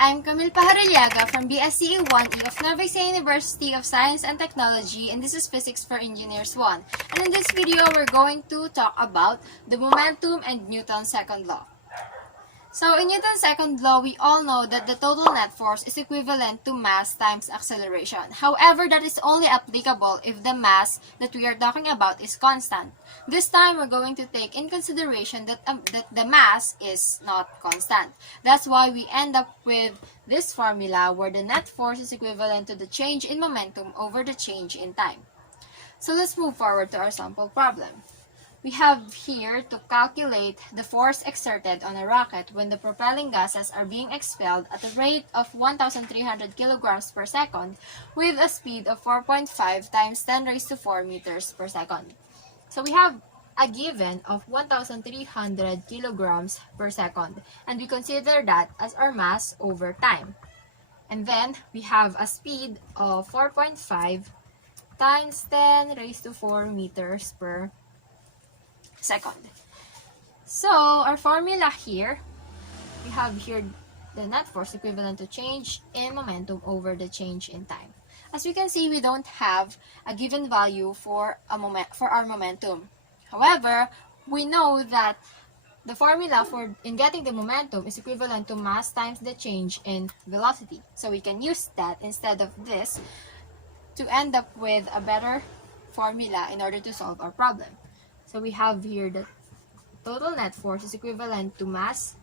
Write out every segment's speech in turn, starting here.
I'm Camille Pajarillaga from BSCE 1E of Nueva University of Science and Technology, and this is Physics for Engineers 1. And in this video, we're going to talk about the momentum and Newton's second law. So in Newton's second law, we all know that the total net force is equivalent to mass times acceleration. However, that is only applicable if the mass that we are talking about is constant. This time, we're going to take in consideration that the mass is not constant. That's why we end up with this formula where the net force is equivalent to the change in momentum over the change in time. So let's move forward to our sample problem. We have here to calculate the force exerted on a rocket when the propelling gases are being expelled at a rate of 1,300 kilograms per second with a speed of 4.5 times 10 raised to 4 meters per second. So we have a given of 1,300 kilograms per second, and we consider that as our mass over time. And then we have a speed of 4.5 times 10 raised to 4 meters per second. So our formula here, we have here the net force equivalent to change in momentum over the change in time. As we can see, we don't have a given value for our momentum. However, we know that the formula in getting the momentum is equivalent to mass times the change in velocity. So we can use that instead of this to end up with a better formula in order to solve our problem. So we have here the total net force is equivalent to mass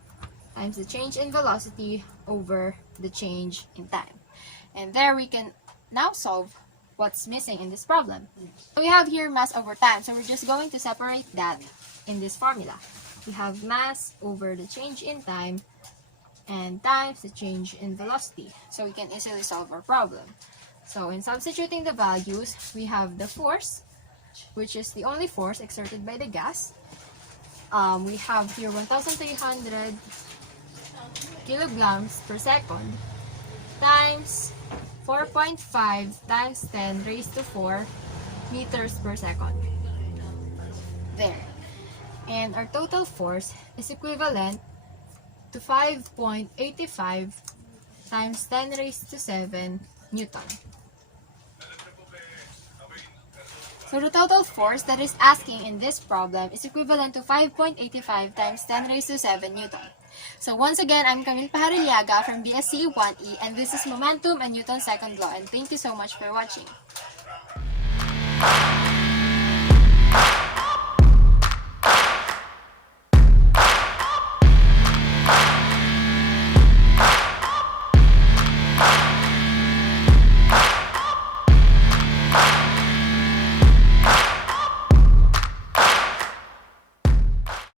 times the change in velocity over the change in time. And there we can now solve what's missing in this problem. So we have here mass over time, so we're just going to separate that in this formula. We have mass over the change in time and times the change in velocity. So we can easily solve our problem. So in substituting the values, we have the force, which is the only force exerted by the gas. We have here 1,300 kilograms per second times 4.5 times 10 raised to 4 meters per second. There. And our total force is equivalent to 5.85 times 10 raised to 7 Newton. So the total force that is asking in this problem is equivalent to 5.85 times 10 raised to 7 Newton. So once again, I'm Camille Pajarillaga from BSCE 1E, and this is Momentum and Newton's second law, and thank you so much for watching.